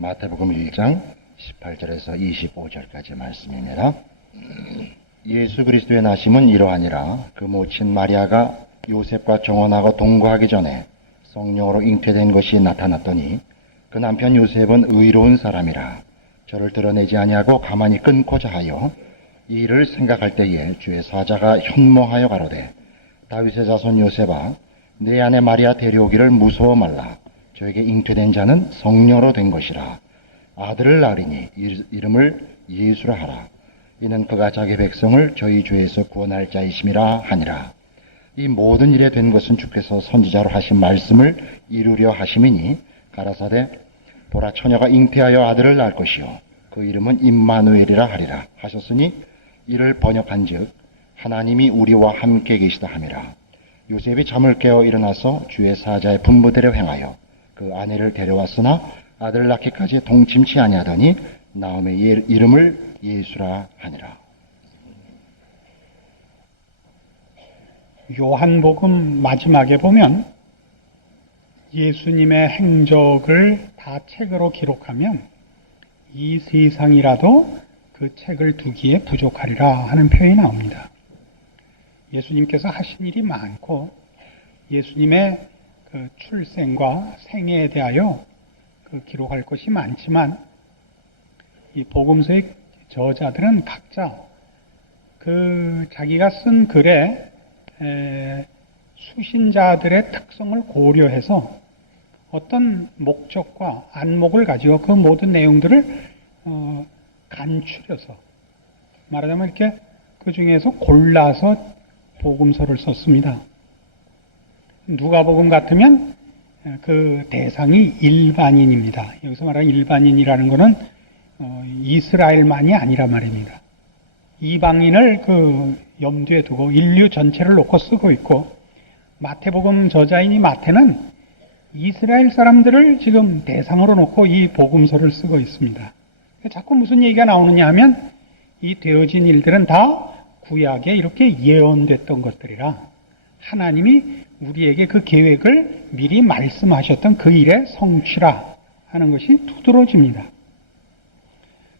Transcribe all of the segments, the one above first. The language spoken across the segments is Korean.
마태복음 1장 18절에서 25절까지 말씀입니다. 예수 그리스도의 나심은 이러하니라. 그 모친 마리아가 요셉과 정혼하고 동거하기 전에 성령으로 잉태된 것이 나타났더니 그 남편 요셉은 의로운 사람이라 저를 드러내지 아니하고 가만히 끊고자 하여 이 일을 생각할 때에 주의 사자가 현몽하여 가로되 다윗의 자손 요셉아 내 아내 마리아 데려오기를 무서워 말라. 저에게 잉태된 자는 성령으로 된 것이라. 아들을 낳으리니 이름을 예수라 하라. 이는 그가 자기 백성을 저희 죄에서 구원할 자이심이라 하니라. 이 모든 일에 된 것은 주께서 선지자로 하신 말씀을 이루려 하심이니 가라사대 보라 처녀가 잉태하여 아들을 낳을 것이요 그 이름은 임마누엘이라 하리라 하셨으니 이를 번역한즉 하나님이 우리와 함께 계시다 함이라. 요셉이 잠을 깨어 일어나서 주의 사자의 분부대로 행하여 그 아내를 데려왔으나 아들을 낳기까지 동침치 아니하더니 나음의 이름을 예수라 하니라. 요한복음 마지막에 보면 예수님의 행적을 다 책으로 기록하면 이 세상이라도 그 책을 두기에 부족하리라 하는 표현이 나옵니다. 예수님께서 하신 일이 많고 예수님의 그 출생과 생애에 대하여 그 기록할 것이 많지만 이 복음서의 저자들은 각자 그 자기가 쓴 글에 수신자들의 특성을 고려해서 어떤 목적과 안목을 가지고 그 모든 내용들을 간추려서 말하자면 이렇게 그 중에서 골라서 복음서를 썼습니다. 누가복음 같으면 그 대상이 일반인입니다. 여기서 말하는 일반인이라는 것은 이스라엘만이 아니라 말입니다. 이방인을 그 염두에 두고 인류 전체를 놓고 쓰고 있고, 마태복음 저자인 마태는 이스라엘 사람들을 지금 대상으로 놓고 이 복음서를 쓰고 있습니다. 자꾸 무슨 얘기가 나오느냐 하면 이 되어진 일들은 다 구약에 이렇게 예언됐던 것들이라 하나님이 우리에게 그 계획을 미리 말씀하셨던 그 일의 성취라 하는 것이 두드러집니다.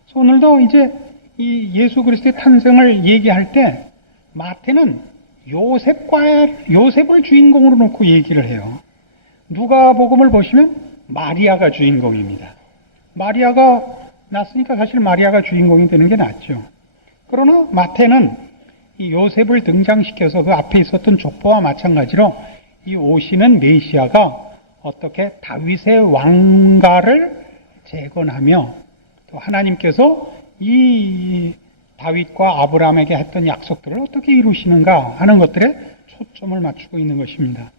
그래서 오늘도 이제 이 예수 그리스도의 탄생을 얘기할 때 마태는 요셉을 주인공으로 놓고 얘기를 해요. 누가복음을 보시면 마리아가 주인공입니다. 마리아가 낳았으니까 사실 마리아가 주인공이 되는 게 낫죠. 그러나 마태는 이 요셉을 등장시켜서 그 앞에 있었던 족보와 마찬가지로 이 오시는 메시아가 어떻게 다윗의 왕가를 재건하며 또 하나님께서 이 다윗과 아브라함에게 했던 약속들을 어떻게 이루시는가 하는 것들에 초점을 맞추고 있는 것입니다.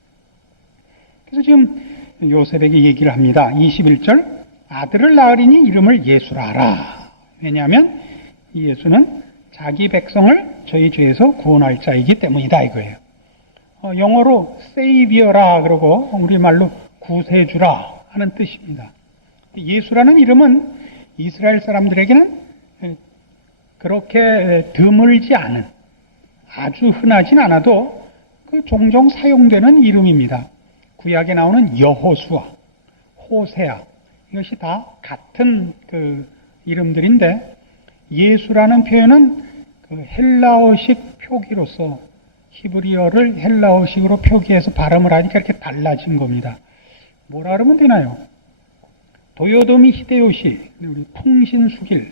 그래서 지금 요셉에게 얘기를 합니다. 21절 아들을 낳으리니 이름을 예수라 하라. 왜냐하면 이 예수는 자기 백성을 저희 죄에서 구원할 자이기 때문이다 이거예요. 영어로 Savior라 그러고 우리말로 구세주라 하는 뜻입니다. 예수라는 이름은 이스라엘 사람들에게는 그렇게 드물지 않은, 아주 흔하진 않아도 그 종종 사용되는 이름입니다. 구약에 나오는 여호수아, 호세아 이것이 다 같은 그 이름들인데 예수라는 표현은 그 헬라어식 표기로서 히브리어를 헬라어식으로 표기해서 발음을 하니까 이렇게 달라진 겁니다. 뭐라 그러면 되나요? 도요토미 히데요시, 우리 풍신수길,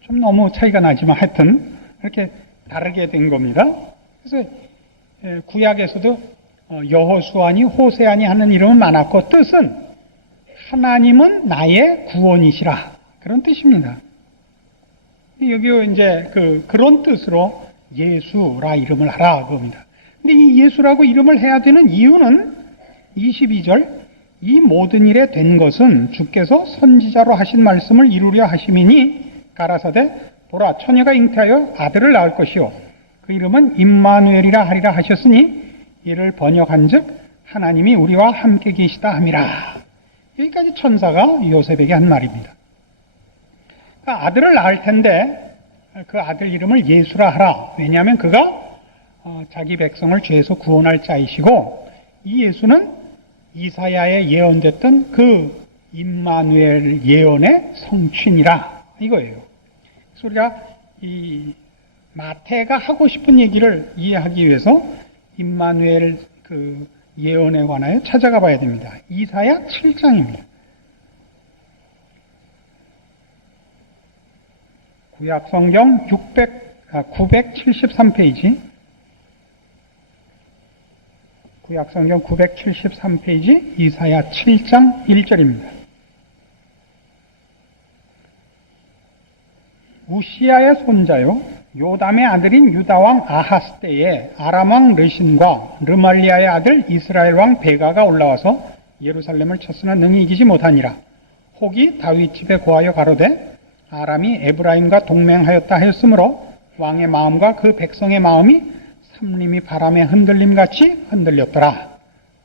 좀 너무 차이가 나지만 하여튼 이렇게 다르게 된 겁니다. 그래서 구약에서도 여호수아니 호세아니 하는 이름은 많았고 뜻은 하나님은 나의 구원이시라 그런 뜻입니다. 여기 이제 그런 뜻으로 예수라 이름을 하라 그겁니다. 근데 이 예수라고 이름을 해야 되는 이유는 22절 이 모든 일에 된 것은 주께서 선지자로 하신 말씀을 이루려 하심이니 가라사대 보라 처녀가 잉태하여 아들을 낳을 것이요 그 이름은 임마누엘이라 하리라 하셨으니 이를 번역한즉 하나님이 우리와 함께 계시다 함이라. 여기까지 천사가 요셉에게 한 말입니다. 그러니까 아들을 낳을 텐데 그 아들 이름을 예수라 하라. 왜냐하면 그가 자기 백성을 죄에서 구원할 자이시고 이 예수는 이사야에 예언됐던 그 임마누엘 예언의 성취니라 이거예요. 그래서 우리가 이 마태가 하고 싶은 얘기를 이해하기 위해서 임마누엘 그 예언에 관하여 찾아가 봐야 됩니다. 이사야 7장입니다. 구약성경 973페이지 구약성경 973페이지 이사야 7장 1절입니다. 우시야의 손자요 요담의 아들인 유다왕 아하스 때에 아람왕 르신과 르말리아의 아들 이스라엘왕 베가가 올라와서 예루살렘을 쳤으나 능히 이기지 못하니라. 혹이 다윗 집에 고하여 가로되 아람이 에브라임과 동맹하였다 하였으므로 왕의 마음과 그 백성의 마음이 삼림이 바람의 흔들림같이 흔들렸더라.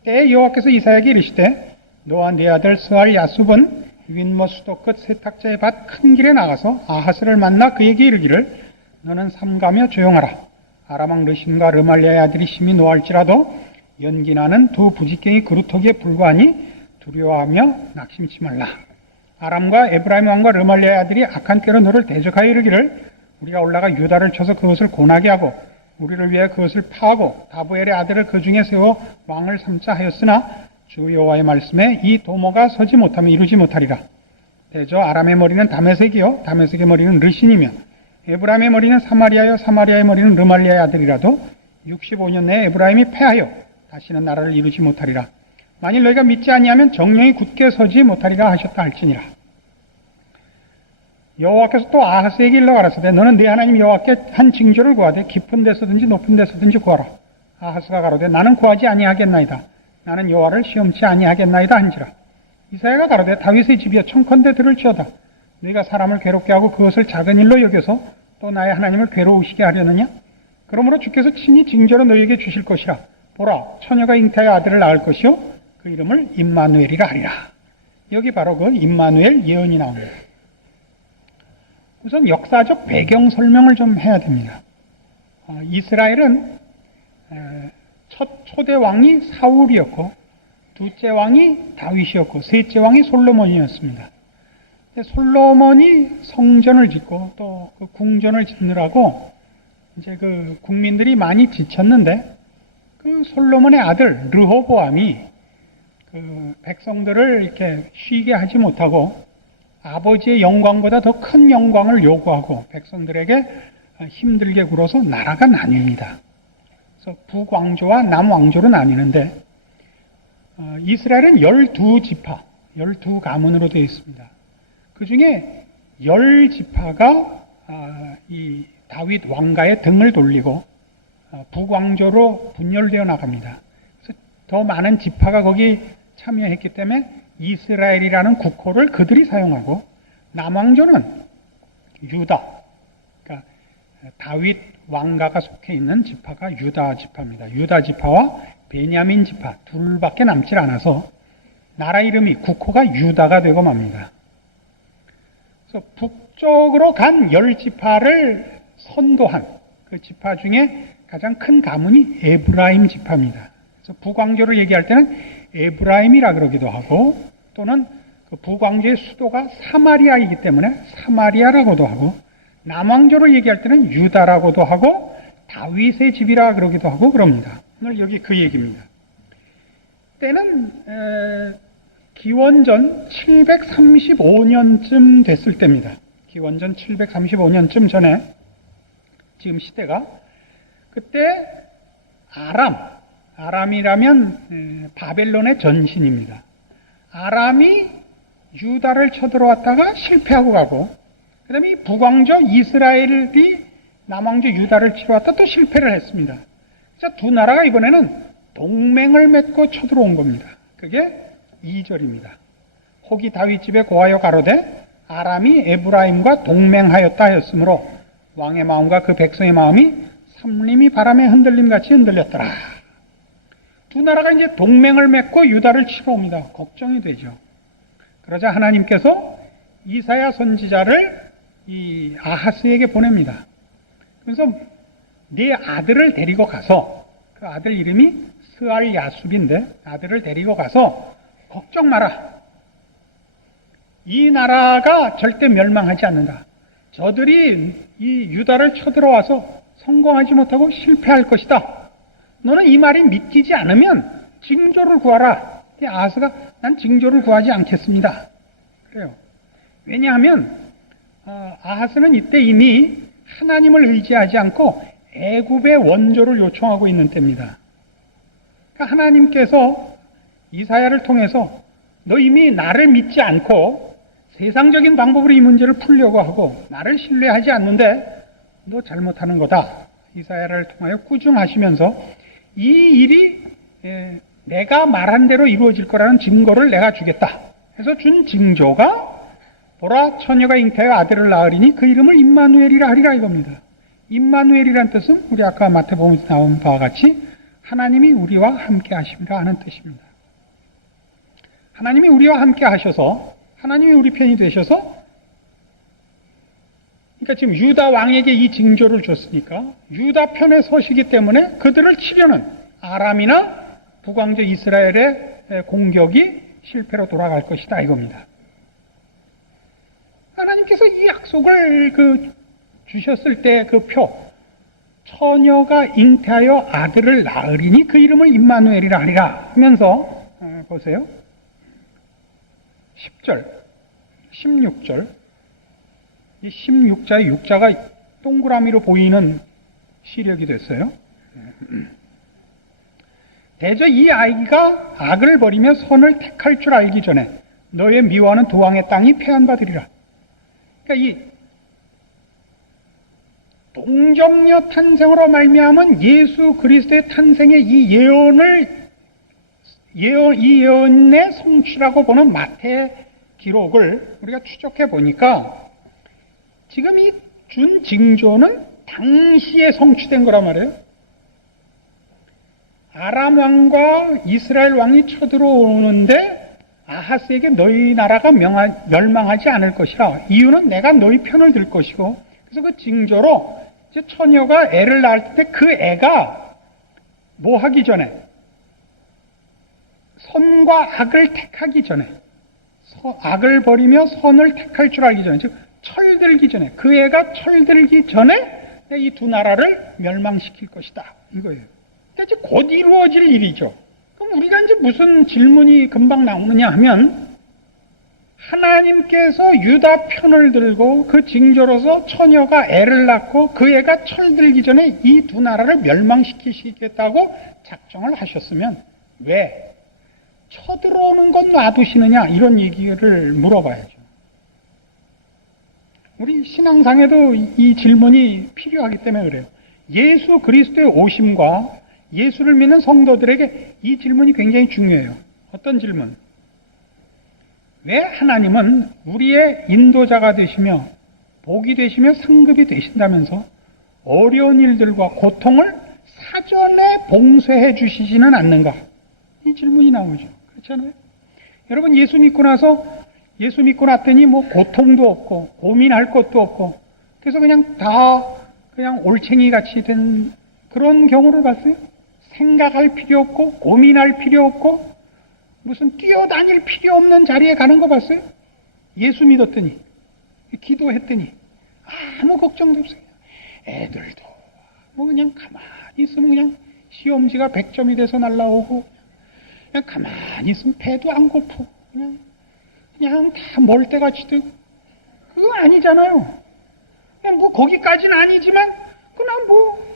때에 여호와께서 이사야에게 이르시되 너와 네 아들 스알 야숲은 윈모 수도 끝 세탁자의 밭 큰 길에 나가서 아하스를 만나 그에게 이르기를 너는 삼가며 조용하라. 아람왕 르신과 르말리아의 아들이 심히 노할지라도 연기나는 두 부지깽이 그루터기에 불과하니 두려워하며 낙심치 말라. 아람과 에브라임 왕과 르말리아의 아들이 악한 때로 너를 대적하여 이르기를 우리가 올라가 유다를 쳐서 그것을 고나게 하고 우리를 위해 그것을 파하고 다부엘의 아들을 그 중에 세워 왕을 삼자 하였으나 주 여호와의 말씀에 이 도모가 서지 못하면 이루지 못하리라. 대저 아람의 머리는 다메섹이요 다메섹의 머리는 르신이며 에브라임의 머리는 사마리아요 사마리아의 머리는 르말리아의 아들이라도 65년 내에 에브라임이 패하여 다시는 나라를 이루지 못하리라. 만일 너희가 믿지 아니하면 정령이 굳게 서지 못하리라 하셨다 할지니라. 여호와께서 또 아하스에게 일러 가라사대 너는 네 하나님 여호와께 한 징조를 구하되 깊은 데서든지 높은 데서든지 구하라. 아하스가 가로되 나는 구하지 아니하겠나이다. 나는 여호와를 시험치 아니하겠나이다 한지라. 이사야가 가로되 다윗의 집이여 청컨대 들을지어다. 네가 사람을 괴롭게 하고 그것을 작은 일로 여겨서 또 나의 하나님을 괴로우시게 하려느냐? 그러므로 주께서 친히 징조로 너희에게 주실 것이라. 보라 처녀가 잉태하여 아들을 낳을 것이요 그 이름을 임마누엘이라 하리라. 여기 바로 그 임마누엘 예언이 나옵니다. 우선 역사적 배경 설명을 좀 해야 됩니다. 이스라엘은 첫 초대 왕이 사울이었고 둘째 왕이 다윗이었고 셋째 왕이 솔로몬이었습니다. 솔로몬이 성전을 짓고 또 그 궁전을 짓느라고 이제 그 국민들이 많이 지쳤는데 그 솔로몬의 아들 르호보암이 그 백성들을 이렇게 쉬게 하지 못하고 아버지의 영광보다 더 큰 영광을 요구하고 백성들에게 힘들게 굴어서 나라가 나뉩니다. 그래서 북왕조와 남왕조로 나뉘는데 이스라엘은 12지파, 12가문으로 되어 있습니다. 그 중에 10지파가 이 다윗 왕가의 등을 돌리고 북왕조로 분열되어 나갑니다. 그래서 더 많은 지파가 거기 참여했기 때문에 이스라엘이라는 국호를 그들이 사용하고 남왕조는 유다, 그러니까 다윗 왕가가 속해 있는 지파가 유다 지파입니다. 유다 지파와 베냐민 지파 둘밖에 남질 않아서 나라 이름이 국호가 유다가 되고 맙니다. 그래서 북쪽으로 간 10지파를 선도한 그 지파 중에 가장 큰 가문이 에브라임 지파입니다. 그래서 북왕조를 얘기할 때는 에브라임이라 그러기도 하고 또는 그 북왕조의 수도가 사마리아이기 때문에 사마리아라고도 하고 남왕조를 얘기할 때는 유다라고도 하고 다윗의 집이라 그러기도 하고 그럽니다. 오늘 여기 그 얘기입니다. 때는 기원전 735년쯤 됐을 때입니다. 기원전 735년쯤 전에 지금 시대가 그때 아람이라면 바벨론의 전신입니다. 아람이 유다를 쳐들어왔다가 실패하고 가고 그 다음에 북왕조 이스라엘이 남왕조 유다를 치러 왔다 또 실패를 했습니다. 그래서 두 나라가 이번에는 동맹을 맺고 쳐들어온 겁니다. 그게 2절입니다. 혹이 다윗 집에 고하여 가로되 아람이 에브라임과 동맹하였다 하였으므로 왕의 마음과 그 백성의 마음이 삼림이 바람에 흔들림같이 흔들렸더라. 두 나라가 이제 동맹을 맺고 유다를 치러 옵니다. 걱정이 되죠. 그러자 하나님께서 이사야 선지자를 이 아하스에게 보냅니다. 그래서 네 아들을 데리고 가서 그 아들 이름이 스알 야숲인데 아들을 데리고 가서 걱정 마라. 이 나라가 절대 멸망하지 않는다. 저들이 이 유다를 쳐들어와서 성공하지 못하고 실패할 것이다. 너는 이 말이 믿기지 않으면 징조를 구하라. 아하스가 난 징조를 구하지 않겠습니다. 그래요. 왜냐하면 아하스는 이때 이미 하나님을 의지하지 않고 애굽의 원조를 요청하고 있는 때입니다. 그러니까 하나님께서 이사야를 통해서 너 이미 나를 믿지 않고 세상적인 방법으로 이 문제를 풀려고 하고 나를 신뢰하지 않는데 너 잘못하는 거다. 이사야를 통하여 꾸중하시면서 이 일이 내가 말한 대로 이루어질 거라는 증거를 내가 주겠다. 해서 준 징조가 보라 처녀가 잉태하여 아들을 낳으리니 그 이름을 임마누엘이라 하리라 이겁니다. 임마누엘이란 뜻은 우리 아까 마태복음에서 나온 바와 같이 하나님이 우리와 함께 하심이라 하는 뜻입니다. 하나님이 우리와 함께 하셔서 하나님이 우리 편이 되셔서 그러니까 지금 유다 왕에게 이 징조를 줬으니까 유다 편에 서시기 때문에 그들을 치려는 아람이나 북왕조 이스라엘의 공격이 실패로 돌아갈 것이다 이겁니다. 하나님께서 이 약속을 주셨을 때 그 표 처녀가 잉태하여 아들을 낳으리니 그 이름을 임마누엘이라 하리라 하면서 보세요. 10절, 16절 이 16자의 6자가 동그라미로 보이는 시력이 됐어요. 대저 이 아이가 악을 버리며 선을 택할 줄 알기 전에 너의 미워하는 두 왕의 땅이 패한받으리라. 그러니까 이 동정녀 탄생으로 말미암은 예수 그리스도의 탄생의 이 예언의 성취라고 보는 마태 기록을 우리가 추적해 보니까 지금 이 준 징조는 당시에 성취된 거란 말이에요. 아람 왕과 이스라엘 왕이 쳐들어오는데 아하스에게 너희 나라가 멸망하지 않을 것이라. 이유는 내가 너희 편을 들 것이고, 그래서 그 징조로 이제 처녀가 애를 낳을 때 그 애가 뭐 하기 전에 선과 악을 택하기 전에 악을 버리며 선을 택할 줄 알기 전에, 즉 철들기 전에, 그 애가 철들기 전에 이 두 나라를 멸망시킬 것이다 이거예요. 그러니까 이제 곧 이루어질 일이죠. 그럼 우리가 이제 무슨 질문이 금방 나오느냐 하면, 하나님께서 유다 편을 들고 그 징조로서 처녀가 애를 낳고 그 애가 철들기 전에 이 두 나라를 멸망시키시겠다고 작정을 하셨으면 왜 쳐들어오는 건 놔두시느냐, 이런 얘기를 물어봐야죠. 우리 신앙상에도 이 질문이 필요하기 때문에 그래요. 예수 그리스도의 오심과 예수를 믿는 성도들에게 이 질문이 굉장히 중요해요. 어떤 질문? 왜 하나님은 우리의 인도자가 되시며 복이 되시며 상급이 되신다면서 어려운 일들과 고통을 사전에 봉쇄해 주시지는 않는가? 이 질문이 나오죠. 그렇잖아요? 여러분, 예수 믿고 났더니 뭐 고통도 없고 고민할 것도 없고 그래서 그냥 올챙이 같이 된 그런 경우를 봤어요? 생각할 필요 없고 고민할 필요 없고 무슨 뛰어다닐 필요 없는 자리에 가는 거 봤어요? 예수 믿었더니, 기도했더니 아무 걱정도 없어요. 애들도 뭐 그냥 가만히 있으면 그냥 시험지가 100점이 돼서 날라오고, 그냥 가만히 있으면 배도 안 고프고 그냥 다 멀때같이 되고. 그거 아니잖아요. 그냥 뭐 거기까지는 아니지만 그냥 뭐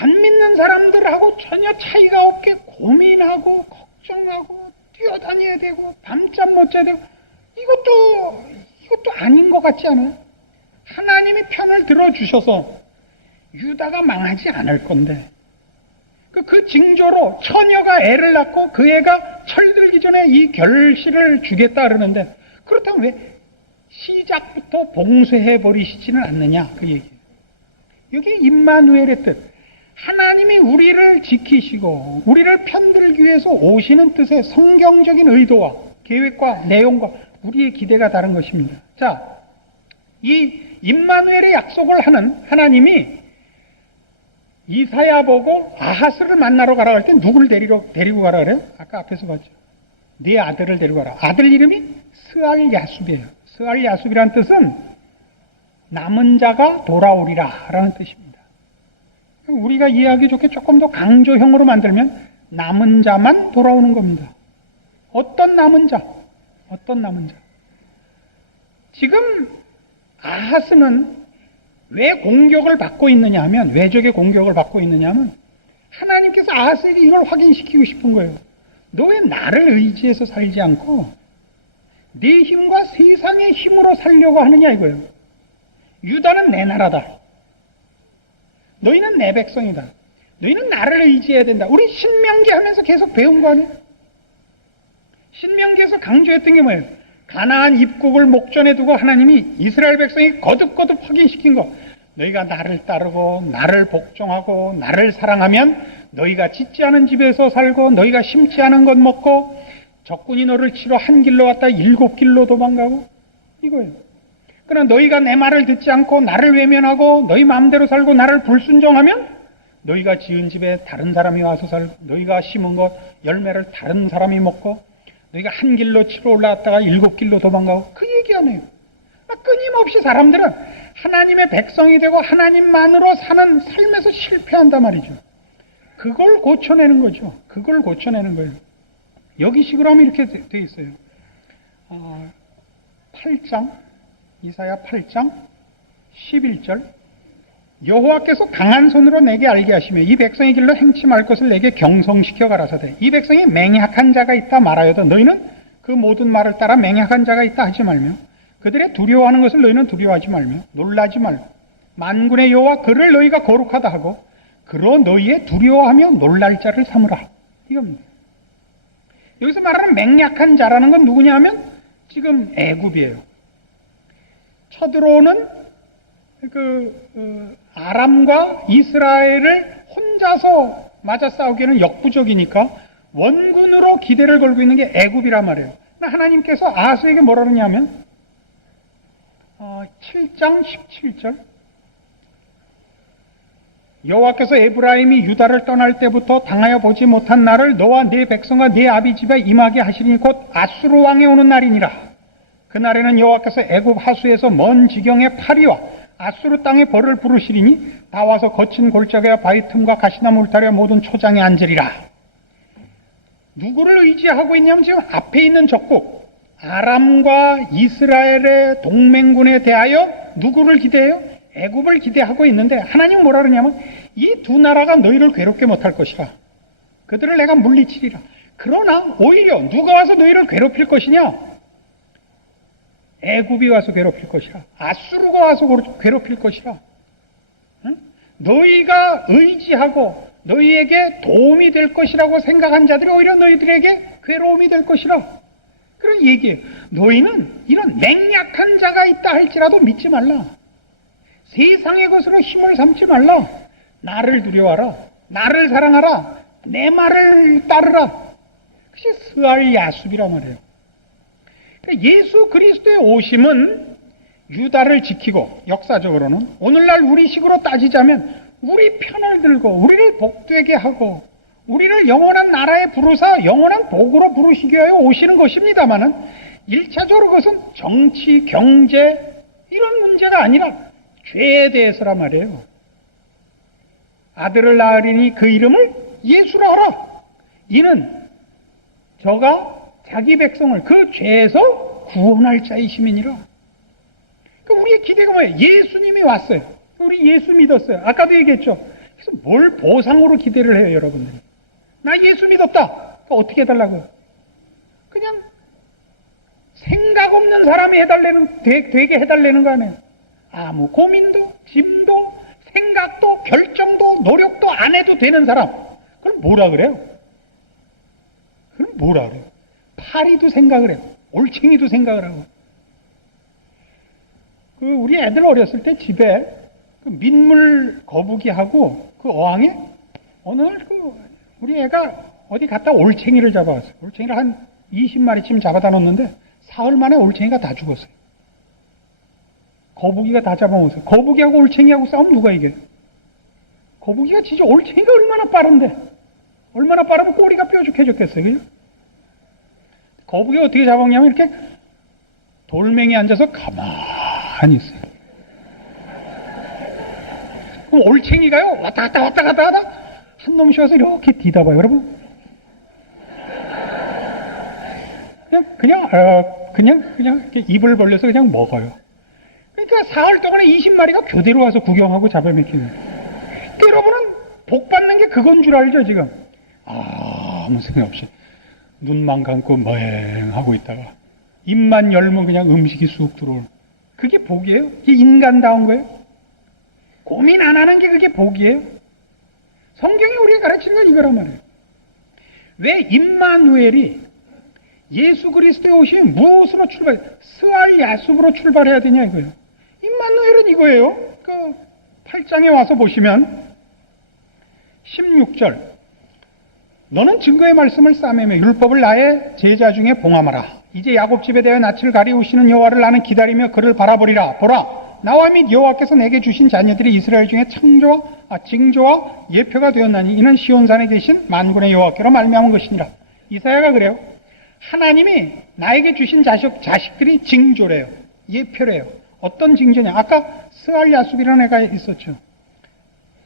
안 믿는 사람들하고 전혀 차이가 없게 고민하고 걱정하고 뛰어다녀야 되고 밤잠 못 자야 되고, 이것도 아닌 것 같지 않아요? 하나님이 편을 들어주셔서 유다가 망하지 않을 건데, 그 징조로 처녀가 애를 낳고 그 애가 철들기 전에 이 결실을 주겠다 그러는데, 그렇다면 왜 시작부터 봉쇄해 버리시지는 않느냐, 그 얘기예요. 이게 임마누엘의 뜻. 하나님이 우리를 지키시고 우리를 편들기 위해서 오시는 뜻의 성경적인 의도와 계획과 내용과 우리의 기대가 다른 것입니다. 자, 이 임마누엘의 약속을 하는 하나님이 이사야 보고 아하스를 만나러 가라 할 때 누구를 데리고 가라 그래요? 아까 앞에서 봤죠. 네 아들을 데리고 와라. 아들 이름이 스알 야숲이에요. 스알 야숲이라는 뜻은 남은 자가 돌아오리라 라는 뜻입니다. 우리가 이해하기 좋게 조금 더 강조형으로 만들면 남은 자만 돌아오는 겁니다. 어떤 남은 자? 어떤 남은 자? 지금 아하스는 왜 공격을 받고 있느냐 하면, 외적의 공격을 받고 있느냐 하면, 하나님께서 아하스에게 이걸 확인시키고 싶은 거예요. 너 왜 나를 의지해서 살지 않고 네 힘과 세상의 힘으로 살려고 하느냐 이거예요. 유다는 내 나라다. 너희는 내 백성이다. 너희는 나를 의지해야 된다. 우리 신명기 하면서 계속 배운 거 아니에요? 신명기에서 강조했던 게 뭐예요? 가나안 입국을 목전에 두고 하나님이 이스라엘 백성이 거듭거듭 확인시킨 거. 너희가 나를 따르고 나를 복종하고 나를 사랑하면 너희가 짓지 않은 집에서 살고 너희가 심지 않은 것 먹고 적군이 너를 치러 한 길로 왔다 7길로 도망가고 이거예요. 그러나 너희가 내 말을 듣지 않고 나를 외면하고 너희 마음대로 살고 나를 불순종하면 너희가 지은 집에 다른 사람이 와서 살고 너희가 심은 것 열매를 다른 사람이 먹고 너희가 한 길로 치러 올라왔다가 7길로 도망가고 그 얘기 아니에요. 끊임없이 사람들은 하나님의 백성이 되고 하나님만으로 사는 삶에서 실패한단 말이죠. 그걸 고쳐내는 거죠. 그걸 고쳐내는 거예요. 여기 식으로 하면 이렇게 돼 있어요. 8장, 이사야 8장 11절 여호와께서 강한 손으로 내게 알게 하시며 이 백성의 길로 행치 말 것을 내게 경성시켜 가라사대 이 백성이 맹약한 자가 있다 말하여도 너희는 그 모든 말을 따라 맹약한 자가 있다 하지 말며 그들의 두려워하는 것을 너희는 두려워하지 말며 놀라지 말고 만군의 여호와 그를 너희가 거룩하다 하고 그러 너희의 두려워하며 놀랄 자를 삼으라 이겁니다. 여기서 말하는 맹약한 자라는 건 누구냐 하면 지금 애굽이에요. 쳐들어오는 아람과 이스라엘을 혼자서 맞아 싸우기에는 역부족이니까 원군으로 기대를 걸고 있는 게 애굽이란 말이에요. 하나님께서 아하스에게 뭐라 그러냐면 7장 17절 여호와께서 에브라임이 유다를 떠날 때부터 당하여 보지 못한 날을 너와 네 백성과 네 아비 집에 임하게 하시리니 곧 아수르 왕이 오는 날이니라. 그날에는 여호와께서 애굽 하수에서 먼 지경의 파리와 아수르 땅의 벌을 부르시리니 다 와서 거친 골짜기와 바위 틈과 가시나무 울타리와 모든 초장에 앉으리라. 누구를 의지하고 있냐면 지금 앞에 있는 적국 아람과 이스라엘의 동맹군에 대하여 누구를 기대해요? 애굽을 기대하고 있는데 하나님은 뭐라 그러냐면 이 두 나라가 너희를 괴롭게 못할 것이라. 그들을 내가 물리치리라. 그러나 오히려 누가 와서 너희를 괴롭힐 것이냐? 애굽이 와서 괴롭힐 것이라. 아수르가 와서 괴롭힐 것이라. 응? 너희가 의지하고 너희에게 도움이 될 것이라고 생각한 자들이 오히려 너희들에게 괴로움이 될 것이라. 그런 얘기예요. 너희는 이런 맹약한 자가 있다 할지라도 믿지 말라. 세상의 것으로 힘을 삼지 말라. 나를 두려워하라. 나를 사랑하라. 내 말을 따르라. 그것이 스알 야숲이란 말이에요. 예수 그리스도의 오심은 유다를 지키고 역사적으로는 오늘날 우리식으로 따지자면 우리 편을 들고 우리를 복되게 하고 우리를 영원한 나라에 부르사 영원한 복으로 부르시기 위하여 오시는 것입니다마는 1차적으로 그것은 정치, 경제 이런 문제가 아니라 죄에 대해서란 말이에요. 아들을 낳으리니 그 이름을 예수라 하라. 이는 저가 자기 백성을 그 죄에서 구원할 자이심이니라. 그러니까 우리의 기대가 뭐예요? 예수님이 왔어요. 우리 예수 믿었어요. 아까도 얘기했죠. 그래서 뭘 보상으로 기대를 해요, 여러분들이? 나 예수 믿었다. 그러니까 어떻게 해달라고요? 그냥 생각 없는 사람이 되게 해달라는 거 아니에요? 아무 고민도, 짐도, 생각도, 결정도, 노력도 안 해도 되는 사람. 그럼 뭐라 그래요? 그럼 뭐라 그래요? 파리도 생각을 해요. 올챙이도 생각을 하고. 우리 애들 어렸을 때 집에 민물 거북이하고 그 어항에 어느 날 우리 애가 어디 갔다 올챙이를 잡아왔어요. 올챙이를 한 20마리쯤 잡아다 놓는데 사흘 만에 올챙이가 다 죽었어요. 거북이가 다 잡아먹었어요. 거북이하고 올챙이하고 싸우면 누가 이겨요? 거북이가 진짜 올챙이가 얼마나 빠른데 얼마나 빠르면 꼬리가 뾰족해졌겠어요. 그죠? 거북이 어떻게 잡았냐면 이렇게 돌멩이 앉아서 가만히 있어요. 그럼 올챙이가요, 왔다 갔다 왔다 갔다 하다 한 놈씩 와서 이렇게 뒤다봐요, 여러분. 그냥 이렇게 입을 벌려서 그냥 먹어요. 그러니까 사흘 동안에 20마리가 교대로 와서 구경하고 잡아먹히는 거예요. 그러니까 여러분은 복 받는 게 그건 줄 알죠, 지금? 아무 생각 없이 눈만 감고 멍하고 있다가 입만 열면 그냥 음식이 쑥 들어오는. 그게 복이에요? 이게 인간다운 거예요? 고민 안 하는 게 그게 복이에요? 성경이 우리가 가르치는 건 이거란 말이에요. 왜 임마누엘이 예수 그리스도의 오심이 무엇으로 스알 야숲으로 출발해야 되냐 이거예요. 임마누엘은 이거예요. 그 8장에 와서 보시면 16절 너는 증거의 말씀을 싸매며 율법을 나의 제자 중에 봉함하라. 이제 야곱 집에 대하여 낯을 가리우시는 여호와를 나는 기다리며 그를 바라보리라. 보라 나와 및 여호와께서 내게 주신 자녀들이 이스라엘 중에 징조와 예표가 되었나니 이는 시온산에 계신 만군의 여호와께로 말미암은 것이니라. 이사야가 그래요. 하나님이 나에게 주신 자식들이 징조래요. 예표래요. 어떤 징조냐? 아까 스알야숲이라는 애가 있었죠.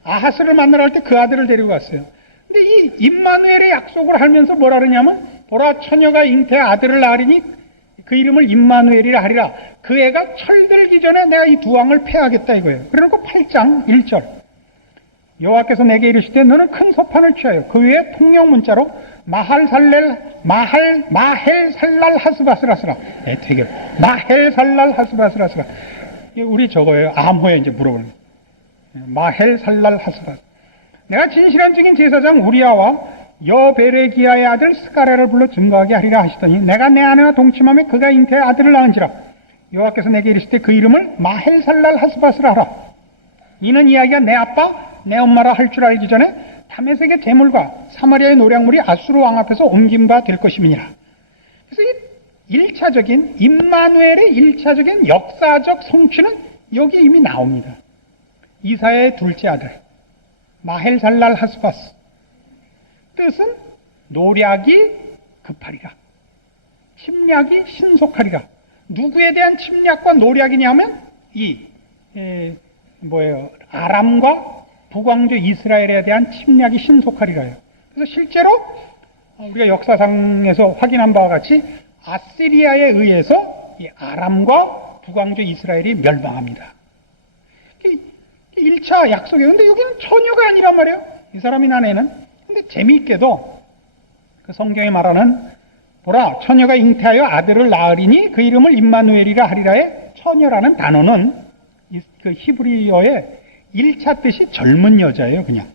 아하스를 만나러 갈 때 그 아들을 데리고 갔어요. 근데 이 임마누엘의 약속을 하면서 뭐라 그러냐면 보라 처녀가 잉태의 아들을 낳으리니 그 이름을 임마누엘이라 하리라. 그 애가 철들기 전에 내가 이 두 왕을 패하겠다 이거예요. 그래놓고 8장 1절 여호와께서 내게 이르시되 너는 큰 소판을 취하여 그 위에 통영 문자로 마헬살랄 하스바스라스라. 되게 마헬살랄 하스바스라스라. 우리 저거예요. 암호에 이제 물어보는 마헬살랄 하스바스. 내가 진실한 증인 제사장 우리아와 여베레기야의 아들 스가랴를 불러 증거하게 하리라 하시더니 내가 내 아내와 동침하며 그가 잉태의 아들을 낳은지라. 여호와께서 내게 이르시되 그 이름을 마헬살랄 하스바스라 하라. 이는 이야기가 내 아빠 내 엄마라 할 줄 알기 전에 다메섹의 재물과 사마리아의 노략물이 아수르 왕 앞에서 옮긴 바 될 것임이니라. 그래서 이 1차적인 임마누엘의 1차적인 역사적 성취는 여기 이미 나옵니다. 이사야의 둘째 아들 마헬살랄 하스바스. 뜻은 노략이 급하리라. 침략이 신속하리라. 누구에 대한 침략과 노략이냐면 아람과 북왕조 이스라엘에 대한 침략이 신속하리라요. 그래서 실제로 우리가 역사상에서 확인한 바와 같이 아시리아에 의해서 이 아람과 북왕조 이스라엘이 멸망합니다. 1차 약속이에요. 근데 여기는 처녀가 아니란 말이에요. 이 사람이 난 애는. 근데 재미있게도 그 성경에 말하는 보라 처녀가 잉태하여 아들을 낳으리니 그 이름을 임마누엘이라 하리라의 처녀라는 단어는 그 히브리어의 1차 뜻이 젊은 여자예요. 그냥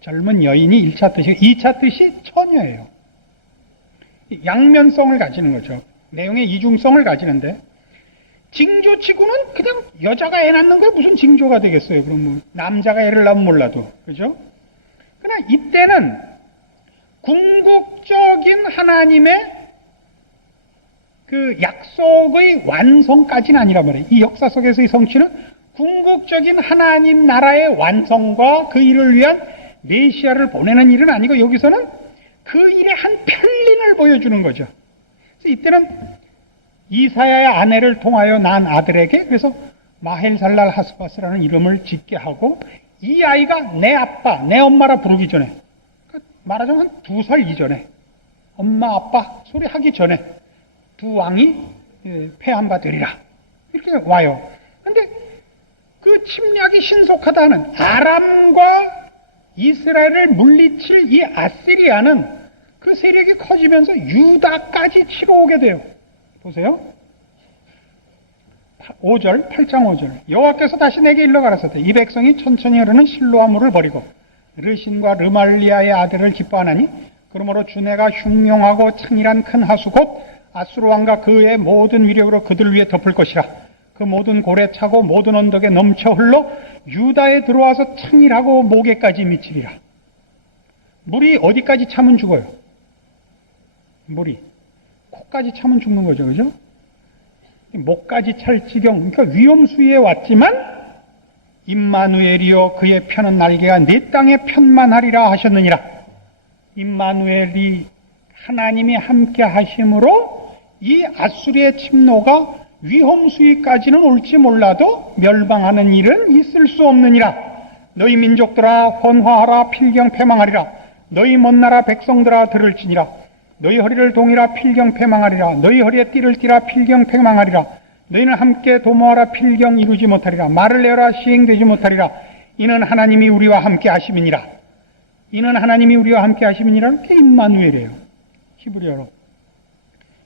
젊은 여인이 1차 뜻이고 2차 뜻이 처녀예요. 양면성을 가지는 거죠. 내용의 이중성을 가지는데 징조치고는 그냥 여자가 애 낳는 거에 무슨 징조가 되겠어요. 그럼 뭐 남자가 애를 낳으면 몰라도 그죠? 그러나 이때는 궁극적인 하나님의 그 약속의 완성까지는 아니란 말이에요. 이 역사 속에서의 성취는 궁극적인 하나님 나라의 완성과 그 일을 위한 메시아를 보내는 일은 아니고 여기서는 그 일의 한 편린을 보여주는 거죠. 그래서 이때는 이사야의 아내를 통하여 난 아들에게 그래서 마헬살랄 하스바스라는 이름을 짓게 하고 이 아이가 내 아빠, 내 엄마라 부르기 전에 말하자면 한 2살 이전에 엄마, 아빠 소리 하기 전에 두 왕이 패한 바 되리라. 이렇게 와요. 근데 그 침략이 신속하다는 아람과 이스라엘을 물리칠 이 아시리아는 그 세력이 커지면서 유다까지 치러 오게 돼요. 보세요. 8장 5절 여호와께서 다시 내게 일러 가라사대 이 백성이 천천히 흐르는 실로아 물을 버리고 르신과 르말리아의 아들을 기뻐하나니 그러므로 주내가 흉용하고 창일한 큰 하수 곧 아수르 왕과 그의 모든 위력으로 그들 위에 덮을 것이라. 그 모든 고래 차고 모든 언덕에 넘쳐 흘러 유다에 들어와서 창일하고 목에까지 미치리라. 물이 어디까지 차면 죽어요? 물이 코까지 차면 죽는 거죠. 그죠? 목까지 찰 지경, 그러니까 위험 수위에 왔지만 임마누엘이여 그의 편은 날개가 내 땅에 편만하리라 하셨느니라. 임마누엘이 하나님이 함께 하심으로 이 아수리의 침노가 위험 수위까지는 올지 몰라도 멸망하는 일은 있을 수 없느니라. 너희 민족들아 헌화하라 필경 패망하리라. 너희 먼 나라 백성들아 들을지니라. 너희 허리를 동이라 필경 패망하리라. 너희 허리에 띠를 띠라 필경 패망하리라. 너희는 함께 도모하라 필경 이루지 못하리라. 말을 내어라 시행되지 못하리라. 이는 하나님이 우리와 함께 하심이니라. 이는 하나님이 우리와 함께 하심이니라는 게 임마누엘이에요. 히브리어로.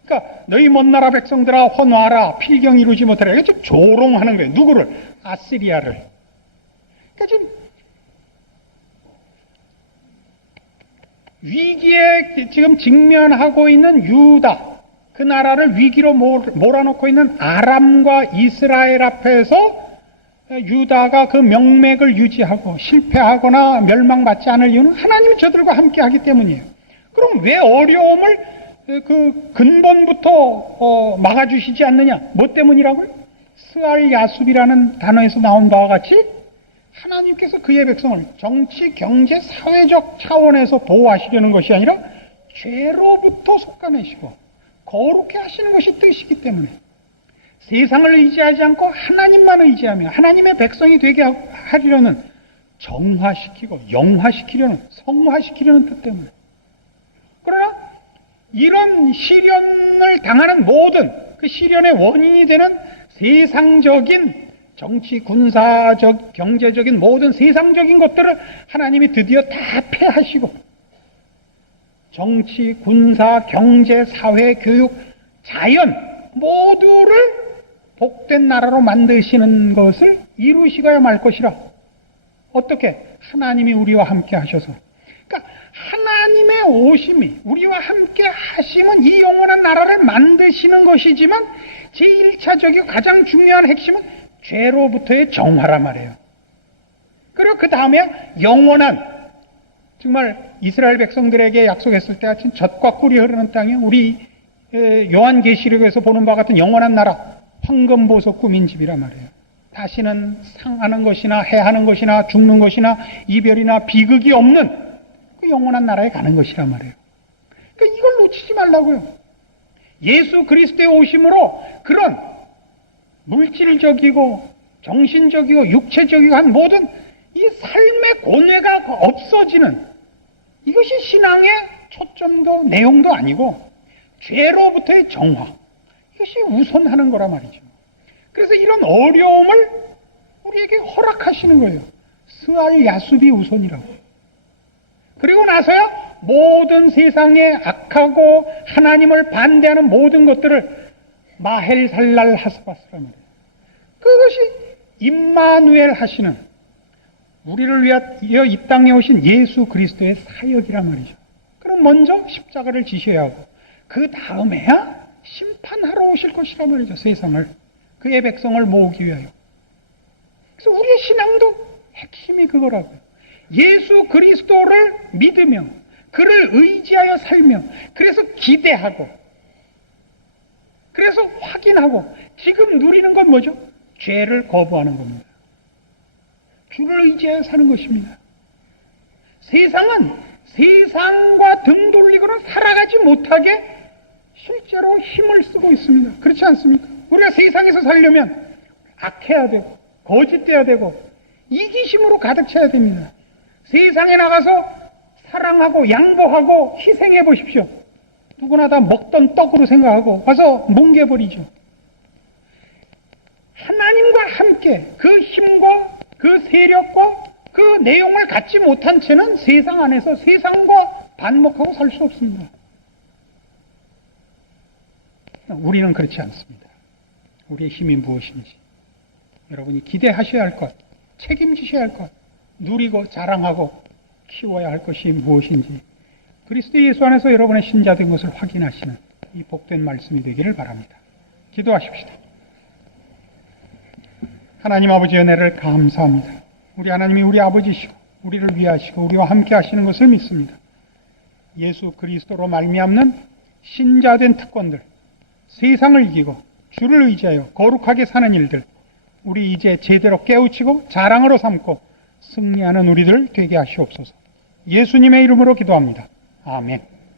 그러니까 너희 먼 나라 백성들아 헌화하라 필경 이루지 못하리라. 이게 좀 조롱하는 거예요. 누구를? 아시리아를. 그러니까 지금 위기에 지금 직면하고 있는 유다, 그 나라를 위기로 몰아넣고 있는 아람과 이스라엘 앞에서 유다가 그 명맥을 유지하고 실패하거나 멸망받지 않을 이유는 하나님이 저들과 함께 하기 때문이에요. 그럼 왜 어려움을 그 근본부터 막아주시지 않느냐? 뭐 때문이라고요? 스알 야숲이라는 단어에서 나온 바와 같이 하나님께서 그의 백성을 정치, 경제, 사회적 차원에서 보호하시려는 것이 아니라 죄로부터 속아내시고 거룩해 하시는 것이 뜻이기 때문에 세상을 의지하지 않고 하나님만 의지하며 하나님의 백성이 되게 하려는 정화시키고 영화시키려는 성화시키려는 뜻 때문에. 그러나 이런 시련을 당하는 모든 그 시련의 원인이 되는 세상적인 정치, 군사적, 경제적인 모든 세상적인 것들을 하나님이 드디어 다 패하시고 정치, 군사, 경제, 사회, 교육, 자연 모두를 복된 나라로 만드시는 것을 이루시고야 말 것이라. 어떻게? 하나님이 우리와 함께 하셔서. 그러니까 하나님의 오심이 우리와 함께 하심은 이 영원한 나라를 만드시는 것이지만 제1차적이고 가장 중요한 핵심은 죄로부터의 정화란 말이에요. 그리고 그 다음에 영원한, 정말 이스라엘 백성들에게 약속했을 때 같은 젖과 꿀이 흐르는 땅에 우리 요한계시록에서 보는 바와 같은 영원한 나라, 황금보석 꾸민 집이란 말이에요. 다시는 상하는 것이나 해하는 것이나 죽는 것이나 이별이나 비극이 없는 그 영원한 나라에 가는 것이란 말이에요. 그러니까 이걸 놓치지 말라고요. 예수 그리스도의 오심으로 그런 물질적이고 정신적이고 육체적이고 한 모든 이 삶의 고뇌가 없어지는, 이것이 신앙의 초점도 내용도 아니고 죄로부터의 정화, 이것이 우선하는 거란 말이죠. 그래서 이런 어려움을 우리에게 허락하시는 거예요. 스알 야숲이 우선이라고. 그리고 나서야 모든 세상에 악하고 하나님을 반대하는 모든 것들을 마헬살랄 하스바스란 말이에요. 그것이 임마누엘 하시는, 우리를 위하여 이 땅에 오신 예수 그리스도의 사역이란 말이죠. 그럼 먼저 십자가를 지셔야 하고 그 다음에야 심판하러 오실 것이란 말이죠. 세상을, 그의 백성을 모으기 위하여. 그래서 우리의 신앙도 핵심이 그거라고요. 예수 그리스도를 믿으며 그를 의지하여 살며 그래서 기대하고 그래서 확인하고 지금 누리는 건 뭐죠? 죄를 거부하는 겁니다. 주를 의지하여 사는 것입니다. 세상은 세상과 등 돌리고는 살아가지 못하게 실제로 힘을 쓰고 있습니다. 그렇지 않습니까? 우리가 세상에서 살려면 악해야 되고 거짓돼야 되고 이기심으로 가득 차야 됩니다. 세상에 나가서 사랑하고 양보하고 희생해 보십시오. 누구나 다 먹던 떡으로 생각하고 와서 뭉개버리죠. 하나님과 함께 그 힘과 그 세력과 그 내용을 갖지 못한 채는 세상 안에서 세상과 반목하고 살 수 없습니다. 우리는 그렇지 않습니다. 우리의 힘이 무엇인지 여러분이 기대하셔야 할 것, 책임지셔야 할 것, 누리고 자랑하고 키워야 할 것이 무엇인지 그리스도 예수 안에서 여러분의 신자된 것을 확인하시는 이 복된 말씀이 되기를 바랍니다. 기도하십시다. 하나님 아버지의 은혜를 감사합니다. 우리 하나님이 우리 아버지시고 우리를 위하시고 우리와 함께 하시는 것을 믿습니다. 예수 그리스도로 말미암는 신자된 특권들, 세상을 이기고 주를 의지하여 거룩하게 사는 일들, 우리 이제 제대로 깨우치고 자랑으로 삼고 승리하는 우리들 되게 하시옵소서. 예수님의 이름으로 기도합니다. 아멘.